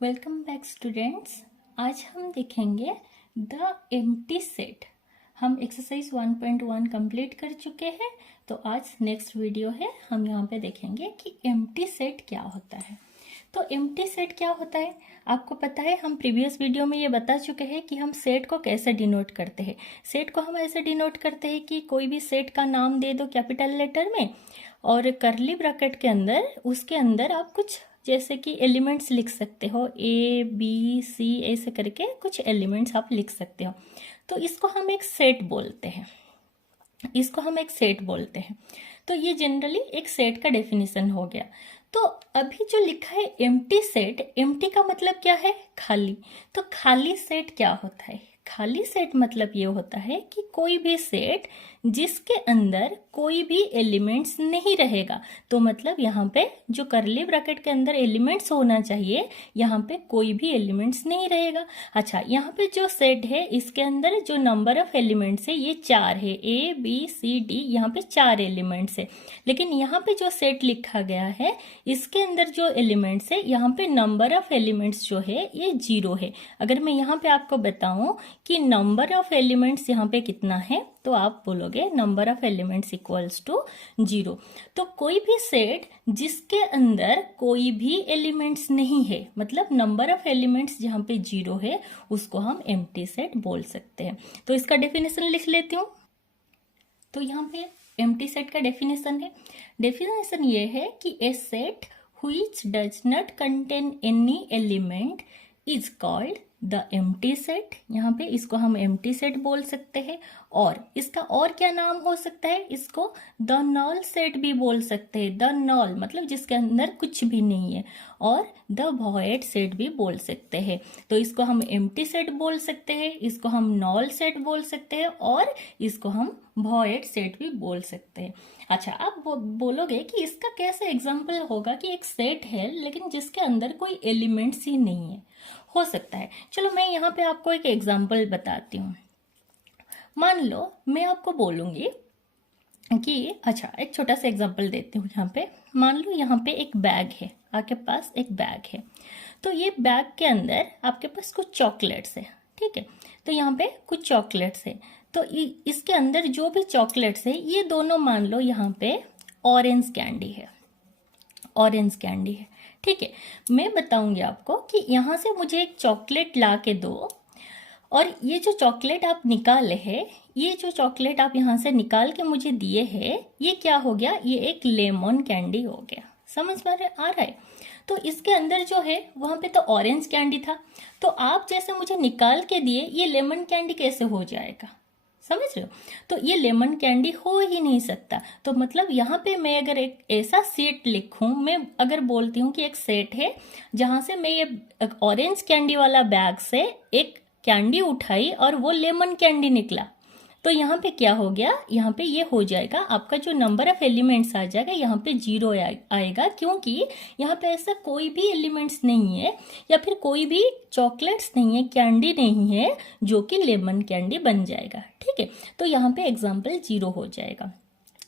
Welcome back students. आज हम देखेंगे द एम्प्टी सेट। हम एक्सरसाइज 1.1 कंप्लीट कर चुके हैं, तो आज नेक्स्ट वीडियो है। हम यहाँ पे देखेंगे कि एम्प्टी सेट क्या होता है। तो एम्प्टी सेट क्या होता है आपको पता है। हम प्रीवियस वीडियो में ये बता चुके हैं कि हम सेट को कैसे डिनोट करते हैं। सेट को हम ऐसे डिनोट करते हैं कि कोई भी सेट का नाम दे दो कैपिटल लेटर में, और करली ब्रैकेट के अंदर उसके अंदर आप कुछ जैसे कि एलिमेंट्स लिख सकते हो, ए बी सी ऐसे करके कुछ एलिमेंट्स आप लिख सकते हो। तो इसको हम एक सेट बोलते हैं। तो ये जनरली एक सेट का डेफिनेशन हो गया। तो अभी जो लिखा है एम्प्टी सेट, एम्प्टी का मतलब क्या है? खाली। तो खाली सेट क्या होता है? खाली सेट मतलब ये होता है कि कोई भी सेट जिसके अंदर कोई भी एलिमेंट्स नहीं रहेगा। तो मतलब यहाँ पे जो करली ब्रैकेट के अंदर एलिमेंट्स होना चाहिए, यहाँ पे कोई भी एलिमेंट्स नहीं रहेगा। अच्छा, यहाँ पे जो सेट है इसके अंदर जो नंबर ऑफ एलिमेंट्स है ये 4 है। ए बी सी डी, यहाँ पे 4 एलिमेंट्स है। लेकिन यहाँ पे जो सेट लिखा गया है इसके अंदर जो एलिमेंट्स है, यहाँ पे नंबर ऑफ एलिमेंट्स जो है ये 0 है। अगर मैं यहाँ पे आपको बताऊं कि नंबर ऑफ एलिमेंट्स यहाँ पे कितना है, तो आप बोलोगे number of elements equals to 0। तो कोई भी सेट जिसके अंदर कोई भी एलिमेंट्स नहीं है, मतलब नंबर ऑफ एलिमेंट्स जहाँ पे 0 है, उसको हम एम्प्टी सेट बोल सकते हैं। तो इसका डेफिनेशन लिख लेती हूँ। तो यहाँ पे एम्प्टी सेट का डेफिनेशन है। डेफिनेशन ये है कि a set which does not contain any element is called the empty set. यहाँ पे इसको हम एम्प्टी सेट बोल सकते हैं। और इसका और क्या नाम हो सकता है? इसको द नॉल सेट भी बोल सकते हैं। द नॉल मतलब जिसके अंदर कुछ भी नहीं है, और द वॉइड सेट भी बोल सकते हैं। तो इसको हम एम्प्टी सेट बोल सकते हैं, इसको हम नॉल सेट बोल सकते हैं, और इसको हम वॉइड सेट भी बोल सकते हैं। अच्छा, आप बोलोगे कि इसका कैसे एग्जाम्पल होगा कि एक सेट है लेकिन जिसके अंदर कोई एलिमेंट्स ही नहीं है। हो सकता है, चलो मैं यहाँ पे आपको एक एग्जाम्पल बताती हूँ। मान लो मैं आपको बोलूंगी कि अच्छा, एक छोटा सा एग्जाम्पल देती हूँ। यहाँ पे मान लो यहाँ पे एक बैग है, आपके पास एक बैग है। तो ये बैग के अंदर आपके पास कुछ चॉकलेट्स है, ठीक है। तो यहाँ पे कुछ चॉकलेट्स है। तो इसके अंदर जो भी चॉकलेट्स है ये दोनों मान लो यहाँ पे ऑरेंज कैंडी है, ऑरेंज कैंडी है, ठीक है। मैं बताऊंगी आपको कि यहाँ से मुझे एक चॉकलेट ला के दो, और ये जो चॉकलेट आप निकाले हैं, ये जो चॉकलेट आप यहाँ से निकाल के मुझे दिए हैं, ये क्या हो गया? ये एक लेमन कैंडी हो गया। समझ में आ रहा है? तो इसके अंदर जो है वहां पे तो ऑरेंज कैंडी था, तो आप जैसे मुझे निकाल के दिए, ये लेमन कैंडी कैसे हो जाएगा? समझ रहे हो? तो ये लेमन कैंडी हो ही नहीं सकता। तो मतलब यहाँ पे मैं अगर एक ऐसा सेट लिखूं, मैं अगर बोलती हूँ कि एक सेट है जहां से मैं ये ऑरेंज कैंडी वाला बैग से एक कैंडी उठाई और वो लेमन कैंडी निकला, तो यहाँ पे क्या हो गया? यहाँ पे ये हो जाएगा आपका जो नंबर ऑफ एलिमेंट्स आ जाएगा, यहाँ पे 0 आएगा, क्योंकि यहाँ पे ऐसा कोई भी एलिमेंट्स नहीं है, या फिर कोई भी चॉकलेट्स नहीं है, कैंडी नहीं है जो कि लेमन कैंडी बन जाएगा, ठीक है। तो यहाँ पे एग्जाम्पल 0 हो जाएगा।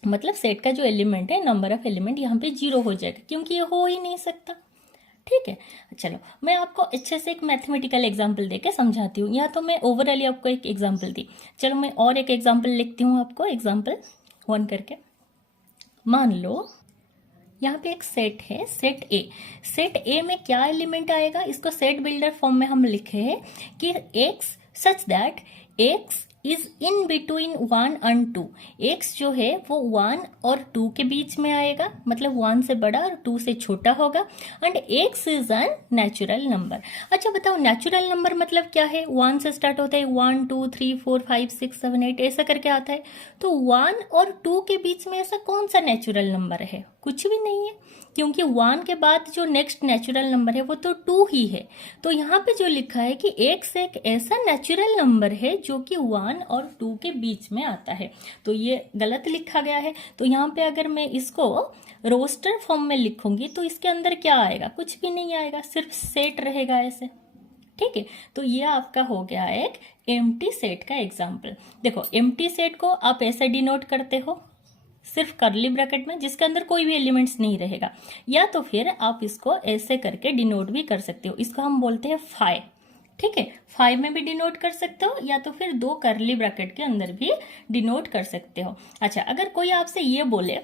मतलब सेट का जो एलिमेंट है, नंबर ऑफ एलिमेंट यहाँ पे 0 हो जाएगा, क्योंकि ये हो ही नहीं सकता, ठीक है। चलो मैं आपको अच्छे से एक मैथमेटिकल एग्जांपल देके समझाती हूँ, या तो मैं ओवरऑली आपको एक एग्जांपल दी। चलो मैं और एक एग्जांपल लिखती हूँ आपको, एग्जांपल 1 करके। मान लो यहाँ पे एक सेट है, सेट ए। सेट ए में क्या एलिमेंट आएगा? इसको सेट बिल्डर फॉर्म में हम लिखे हैं कि x such that x is in between 1 and 2। X जो है वो 1 और 2 के बीच में आएगा, मतलब 1 से बड़ा और 2 से छोटा होगा। And x is an natural number. अच्छा बताओ, नेचुरल नंबर मतलब क्या है? 1 से स्टार्ट होता है, 1 2 3 4 5 6 7 8 ऐसा करके आता है। तो 1 और 2 के बीच में ऐसा कौन सा नेचुरल नंबर है? कुछ भी नहीं है, क्योंकि 1 के बाद जो नेक्स्ट नेचुरल नंबर है वो तो 2 ही है। तो यहाँ पे जो लिखा है कि एक्स एक ऐसा नेचुरल नंबर है जो कि 1 और 2 के बीच में आता है, तो ये गलत लिखा गया है। तो यहाँ पे अगर मैं इसको रोस्टर फॉर्म में लिखूंगी तो इसके अंदर क्या आएगा? कुछ भी नहीं आएगा, सिर्फ सेट रहेगा ऐसे, ठीक है। तो ये आपका हो गया एक एम्प्टी सेट का एग्जाम्पल। देखो, एम्प्टी सेट को आप ऐसे डिनोट करते हो, सिर्फ कर्ली ब्रैकेट में, जिसके अंदर कोई भी एलिमेंट्स नहीं रहेगा। या तो फिर आप इसको ऐसे करके डिनोट भी कर सकते हो, इसको हम बोलते हैं फाई। ठीक है, फाई में भी डिनोट कर सकते हो, या तो फिर 2 कर्ली ब्रैकेट के अंदर भी डिनोट कर सकते हो। अच्छा, अगर कोई आपसे ये बोले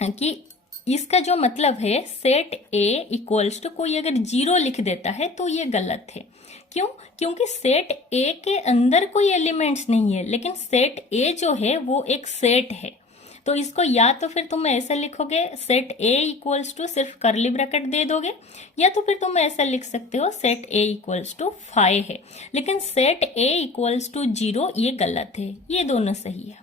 कि इसका जो मतलब है सेट ए इक्वल्स टू, कोई अगर 0 लिख देता है तो ये गलत है। क्यों? क्योंकि सेट ए के अंदर कोई एलिमेंट्स नहीं है, लेकिन सेट ए जो है वो एक सेट है। तो इसको या तो फिर तुम ऐसे लिखोगे सेट ए इक्वल्स टू, सिर्फ कर्ली ब्रैकेट दे दोगे, या तो फिर तुम ऐसा लिख सकते हो सेट ए इक्वल्स टू 5 है, लेकिन सेट ए इक्वल्स टू 0 ये गलत है, ये दोनों सही है।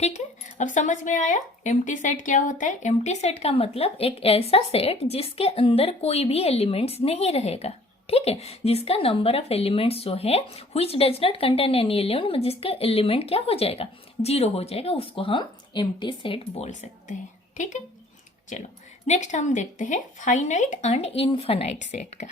ठीक है, अब समझ में आया एम्प्टी सेट क्या होता है। एम्प्टी सेट का मतलब एक ऐसा सेट जिसके अंदर कोई भी एलिमेंट्स नहीं रहेगा। ठीक है, जिसका नंबर ऑफ एलिमेंट्स जो है which does not contain any element, जिसका एलिमेंट क्या हो जाएगा, 0 हो जाएगा, उसको हम एम्प्टी सेट बोल सकते हैं। ठीक है, चलो नेक्स्ट हम देखते हैं फाइनाइट एंड इनफाइनाइट सेट का।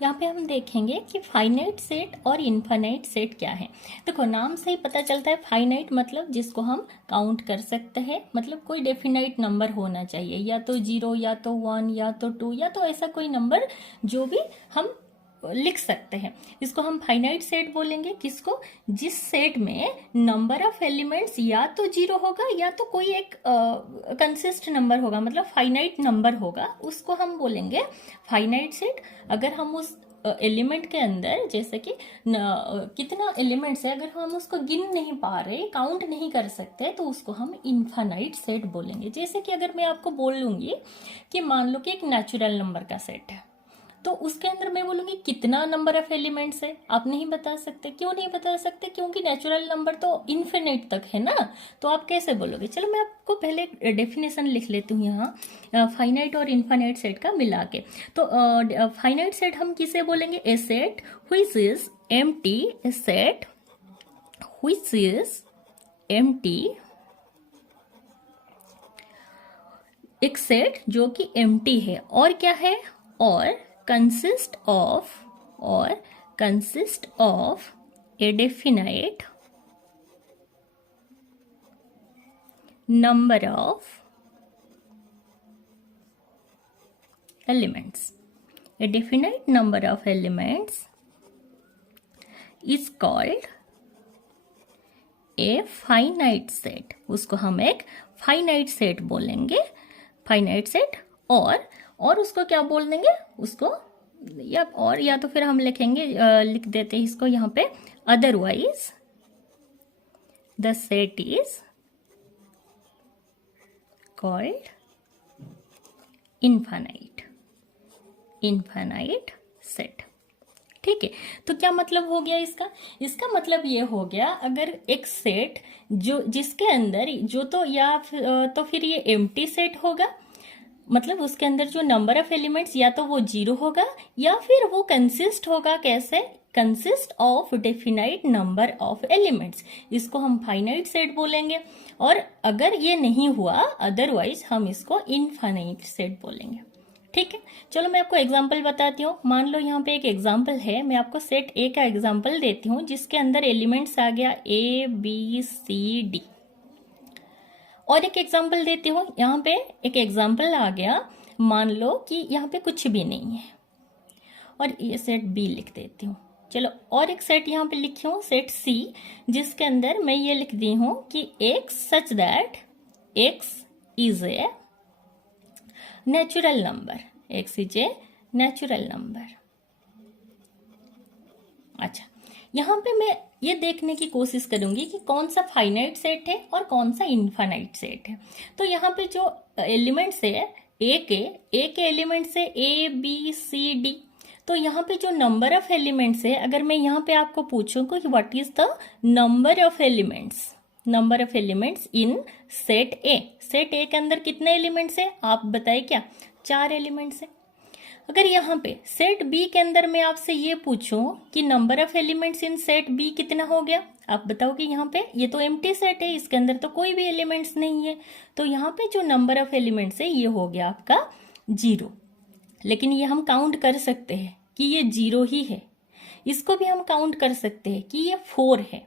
यहाँ पे हम देखेंगे कि फाइनाइट सेट और इनफाइनाइट सेट क्या है। देखो, नाम से ही पता चलता है फाइनाइट मतलब जिसको हम काउंट कर सकते हैं, मतलब कोई डेफिनाइट नंबर होना चाहिए, या तो 0 या तो 1 या तो 2 या तो ऐसा कोई नंबर जो भी हम लिख सकते हैं, इसको हम फाइनाइट सेट बोलेंगे। किसको? जिस सेट में नंबर ऑफ एलिमेंट्स या तो 0 होगा या तो कोई एक कंसिस्ट नंबर होगा, मतलब फाइनाइट नंबर होगा, उसको हम बोलेंगे फाइनाइट सेट। अगर हम उस एलिमेंट के अंदर, जैसे कि कितना एलिमेंट्स है, अगर हम उसको गिन नहीं पा रहे, काउंट नहीं कर सकते, तो उसको हम इनफाइनाइट सेट बोलेंगे। जैसे कि अगर मैं आपको बोलूंगी कि मान लो कि एक नेचुरल नंबर का सेट है, तो उसके अंदर मैं बोलूंगी कितना नंबर ऑफ एलिमेंट्स है, आप नहीं बता सकते। क्यों नहीं बता सकते? क्योंकि नेचुरल नंबर तो इन्फिनिट तक है ना, तो आप कैसे बोलोगे। चलो मैं आपको पहले डेफिनेशन लिख लेती हूँ यहाँ फाइनाइट और इनफाइनाइट सेट का मिला के। तो फाइनाइट सेट हम किसे बोलेंगे? A set which is empty, a set which is empty, एक सेट जो कि एम्प्टी है, और क्या है, और consist of a definite number of elements. A definite number of elements is called a finite set. उसको हम एक फाइनाइट सेट बोलेंगे, फाइनाइट सेट। और उसको क्या बोल देंगे, उसको या तो फिर हम लिखेंगे, लिख देते हैं इसको यहाँ पे, otherwise the set is called infinite set. ठीक है, तो क्या मतलब हो गया इसका मतलब ये हो गया, अगर एक सेट जो जिसके अंदर जो तो फिर ये एम्प्टी सेट होगा, मतलब उसके अंदर जो नंबर ऑफ एलिमेंट्स या तो वो 0 होगा या फिर वो कंसिस्ट होगा, कैसे, consist of definite number of elements, इसको हम फाइनाइट सेट बोलेंगे। और अगर ये नहीं हुआ, अदरवाइज हम इसको इनफाइनाइट सेट बोलेंगे। ठीक है, चलो मैं आपको एग्जांपल बताती हूँ। मान लो यहाँ पे एक एग्जांपल है, मैं आपको सेट ए का एग्जांपल देती हूँ, जिसके अंदर एलिमेंट्स आ गया A B C D। और एक एग्जाम्पल देती हूँ, यहाँ पे एक एग्जाम्पल आ गया, मान लो कि यहाँ पे कुछ भी नहीं है, और ये सेट बी लिख देती हूँ। चलो, और एक सेट यहाँ पे लिखी हूँ, सेट सी, जिसके अंदर मैं ये लिख दी हूँ कि x such that x is a natural number, x is a natural number. अच्छा, यहाँ पे मैं ये देखने की कोशिश करूंगी कि कौन सा फाइनाइट सेट है और कौन सा इनफाइनाइट सेट है। तो यहाँ पे जो एलिमेंट्स है ए के एलिमेंट्स है A B C D। तो यहाँ पे जो नंबर ऑफ एलिमेंट्स है, अगर मैं यहाँ पे आपको पूछूं कि what is the number of elements in set A, set ए के अंदर कितने एलिमेंट्स है, आप बताइए क्या, 4 एलिमेंट्स है। अगर यहाँ पे सेट बी के अंदर मैं आपसे ये पूछूं कि number of elements in set B कितना हो गया, आप बताओ कि यहाँ पे ये तो एम्प्टी सेट है, इसके अंदर तो कोई भी एलिमेंट्स नहीं है, तो यहाँ पे जो नंबर ऑफ एलिमेंट्स है ये हो गया आपका 0। लेकिन ये हम काउंट कर सकते हैं कि ये 0 ही है, इसको भी हम काउंट कर सकते हैं कि ये 4 है।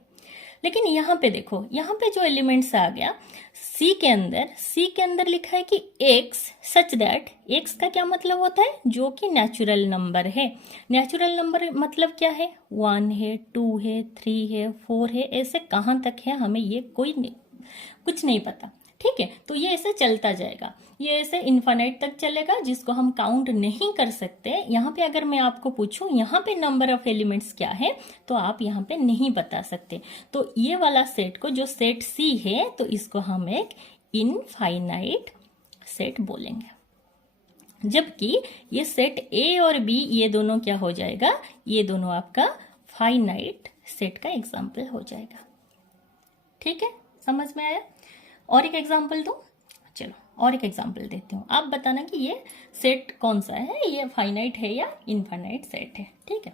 लेकिन यहाँ पे देखो, यहाँ पे जो एलिमेंट्स आ गया सी के अंदर लिखा है कि x सच दैट, x का क्या मतलब होता है, जो कि नेचुरल नंबर है। नेचुरल नंबर मतलब क्या है, 1 है, 2 है, 3 है, 4 है, ऐसे कहाँ तक है हमें ये कुछ नहीं पता। ठीक है, तो ये ऐसे चलता जाएगा, ये ऐसे इन्फानाइट तक चलेगा, जिसको हम काउंट नहीं कर सकते। यहाँ पे अगर मैं आपको पूछूं यहाँ पे नंबर ऑफ एलिमेंट्स क्या है, तो आप यहाँ पे नहीं बता सकते। तो ये वाला सेट को, जो सेट सी है, तो इसको हम एक इनफाइनाइट सेट बोलेंगे। जबकि ये सेट ए और बी, ये दोनों क्या हो जाएगा, ये दोनों आपका फाइनाइट सेट का एग्जाम्पल हो जाएगा। ठीक है, समझ में आया? और एक एग्जाम्पल दूं? चलो और एक एग्जाम्पल देती हूँ, आप बताना कि ये सेट कौन सा है, ये फाइनाइट है या इनफाइनाइट सेट है। ठीक है,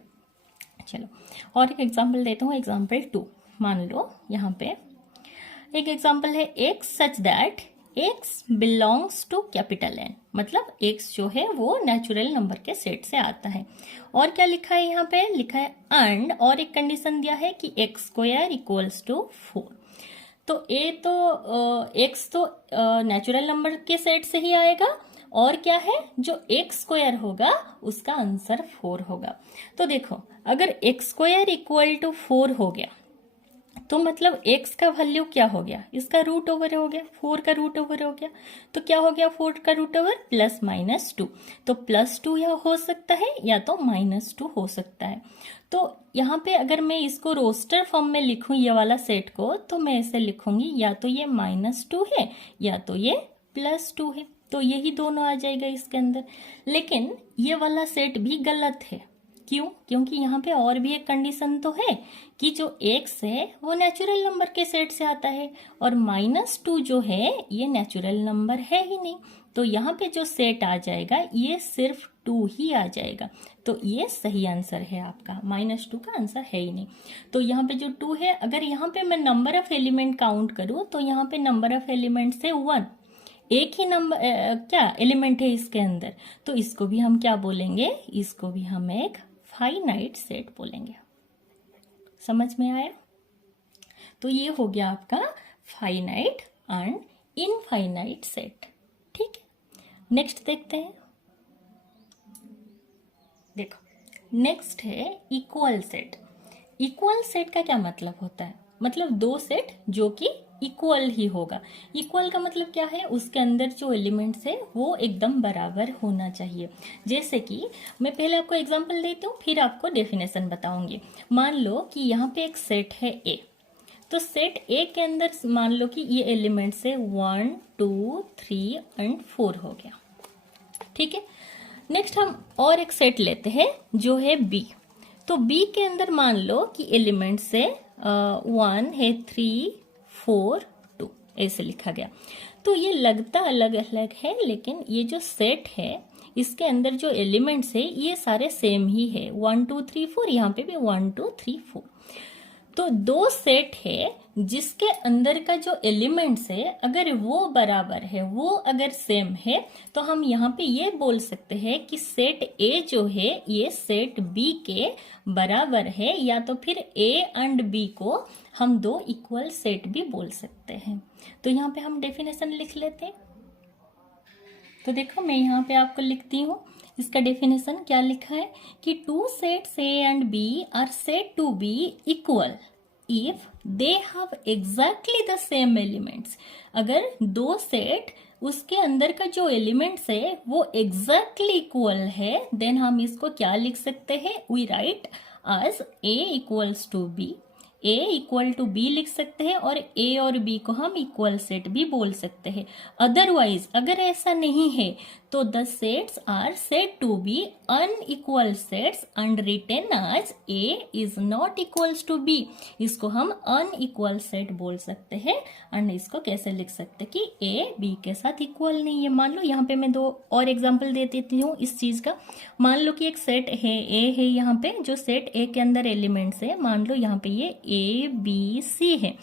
चलो और एक एग्जाम्पल देता हूँ, एग्जाम्पल 2। मान लो यहाँ पे एक एग्जाम्पल है, x such that x belongs to capital N, मतलब x जो है वो नेचुरल नंबर के सेट से आता है। और क्या लिखा है यहाँ पे, लिखा है एंड, और एक कंडीशन दिया है कि x स्क्वायर इक्वल्स टू 4। तो x तो नेचुरल नंबर के सेट से ही आएगा, और क्या है, जो x स्क्वायर होगा उसका आंसर 4 होगा। तो देखो, अगर x स्क्वायर इक्वल टू 4 हो गया, तो मतलब x का वैल्यू क्या हो गया, इसका रूट ओवर हो गया, 4 का रूट ओवर हो गया। तो क्या हो गया 4 का रूट ओवर, प्लस माइनस 2। तो +2 या हो सकता है या तो -2 हो सकता है। तो यहाँ पे अगर मैं इसको रोस्टर फॉर्म में लिखूं ये वाला सेट को, तो मैं ऐसे लिखूंगी, या तो ये -2 है या तो ये +2 है। तो यही दोनों आ जाएगा इसके अंदर। लेकिन ये वाला सेट भी गलत है। क्यों? क्योंकि यहाँ पे और भी एक कंडीशन तो है कि जो x है वो नेचुरल नंबर के सेट से आता है, और -2 जो है ये नेचुरल नंबर है ही नहीं। तो यहाँ पे जो सेट आ जाएगा ये सिर्फ 2 ही आ जाएगा। तो ये सही आंसर है आपका, -2 का आंसर है ही नहीं। तो यहाँ पे जो 2 है, अगर यहाँ पे मैं नंबर ऑफ एलिमेंट काउंट करूँ, तो यहाँ पे नंबर ऑफ एलिमेंट से 1, एक ही नंबर क्या एलिमेंट है इसके अंदर, तो इसको भी हम क्या बोलेंगे, इसको भी हम एक फाइनाइट सेट बोलेंगे। समझ में आया? तो ये हो गया आपका फाइनाइट एंड इनफाइनाइट सेट। ठीक है, नेक्स्ट देखते हैं। देखो, नेक्स्ट है इक्वल सेट। इक्वल सेट का क्या मतलब होता है, मतलब दो सेट जो कि इक्वल ही होगा। इक्वल का मतलब क्या है, उसके अंदर जो एलिमेंट्स है वो एकदम बराबर होना चाहिए। जैसे कि मैं पहले आपको एग्जांपल देती हूँ, फिर आपको डेफिनेशन बताऊंगी। मान लो कि यहाँ पे एक सेट है ए, तो सेट ए के अंदर मान लो कि ये एलिमेंट्स है 1, 2, 3 एंड 4 हो गया। ठीक है, नेक्स्ट हम और एक सेट लेते हैं जो है बी। तो बी के अंदर मान लो कि एलिमेंट्स है 1 है, 3, 4, 2 ऐसे लिखा गया। तो ये लगता अलग अलग है, लेकिन ये जो सेट है इसके अंदर जो एलिमेंट्स है ये सारे सेम ही है, 1, 2, 3, 4। यहाँ पे भी 1, 2, 3, 4। तो दो सेट है जिसके अंदर का जो एलिमेंट्स है अगर वो बराबर है, वो अगर सेम है, तो हम यहाँ पे ये बोल सकते हैं कि सेट ए जो है ये सेट बी के बराबर है, या तो फिर ए एंड बी को हम दो इक्वल सेट भी बोल सकते हैं। तो यहाँ पे हम डेफिनेशन लिख लेते हैं। तो देखो, मैं यहाँ पे आपको लिखती हूँ इसका डेफिनेशन। क्या लिखा है कि two sets A and B are said to be equal if they have exactly the same elements. अगर दो सेट उसके अंदर का जो एलिमेंट्स है वो एग्जैक्टली इक्वल है, देन हम इसको क्या लिख सकते हैं, we write as A equals to B. A equal to B लिख सकते हैं, और ए और बी को हम इक्वल सेट भी बोल सकते हैं। अदरवाइज अगर ऐसा नहीं है तो the sets are said to be unequal sets and written as A is not equals to B. इसको हम अनइक्वल सेट बोल सकते हैं। एंड इसको कैसे लिख सकते हैं कि ए बी के साथ इक्वल नहीं है। मान लो यहाँ पे मैं दो और एग्जाम्पल दे देती हूँ इस चीज का। मान लो कि एक सेट है ए है, यहाँ पे जो सेट ए के अंदर एलिमेंट्स है, मान लो यहाँ पे ये ए बी सी है।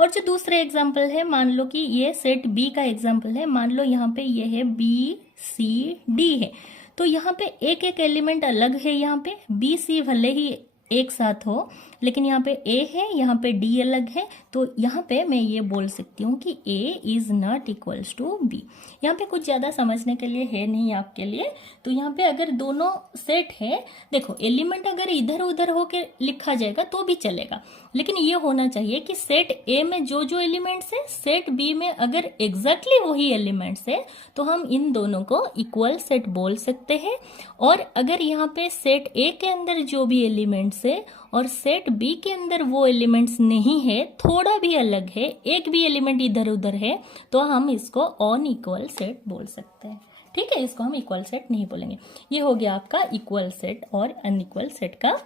और जो दूसरा एग्जाम्पल है, मान लो कि ये सेट बी का एग्जाम्पल है, मान लो यहाँ पे ये है बी सी डी है। तो यहाँ पे एक एक एलिमेंट अलग है, यहाँ पे बी सी भले ही एक साथ हो, लेकिन यहाँ पे ए है, यहाँ पे डी अलग है, तो यहाँ पे मैं ये बोल सकती हूँ कि A is not equals to B. यहाँ पे कुछ ज़्यादा समझने के लिए है नहीं आपके लिए। तो यहाँ पे अगर दोनों सेट है, देखो एलिमेंट अगर इधर उधर होके लिखा जाएगा तो भी चलेगा, लेकिन ये होना चाहिए कि सेट ए में जो जो एलिमेंट्स है, सेट बी में अगर एग्जैक्टली वही एलिमेंट्स है, तो हम इन दोनों को इक्वल सेट बोल सकते हैं। और अगर यहाँ पे सेट ए के अंदर जो भी एलिमेंट्स है और सेट बी के अंदर वो एलिमेंट्स नहीं है, थोड़ा भी अलग है, एक भी एलिमेंट इधर उधर है, तो हम इसको अनइक्वल सेट बोल सकते हैं। ठीक है, इसको हम इक्वल सेट नहीं बोलेंगे। ये हो गया आपका इक्वल सेट और अनइक्वल सेट का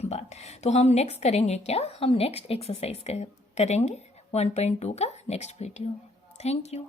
बात। तो हम नेक्स्ट करेंगे क्या, हम नेक्स्ट एक्सरसाइज करेंगे 1.2 का नेक्स्ट वीडियो। Thank you.